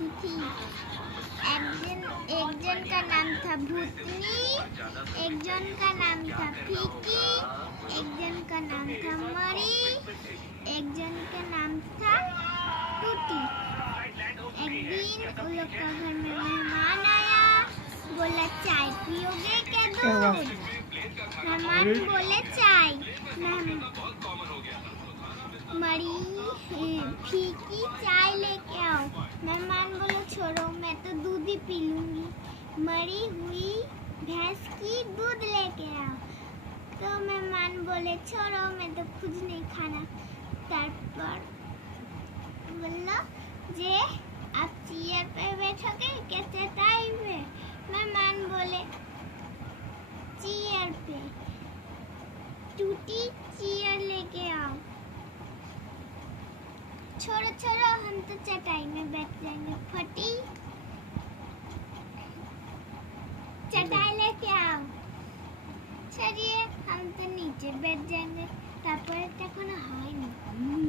बैठी थी। एक जन का नाम था भूतनी, एक जन का नाम था फीकी, एक जन का नाम था मरी, एक जन का नाम था टूटी। एक दिन उन लोग का घर में मेहमान आया, बोला चाय पियोगे क्या दूध? मेहमान बोले चाय। मरी फीकी चाय लेके आओ। मेहमान बोले छोड़ो, मैं तो दूध ही पी लूंगी। मरी हुई भैंस की दूध लेके आओ। तो मेहमान बोले छोड़ो, मैं तो कुछ नहीं खाना। तारपर बोला जे आप चेयर पे बैठोगे क्या चटाई पे? मेहमान बोले चेयर पे। टूटी चेयर लेके आओ। छोड़ो छोड़ो, हम तो चटाई में बैठ जाएंगे। फटी चटाई लेके आओ। चलिए हम तो नीचे बैठ जाएंगे। तारपर तक ना हाय नहीं।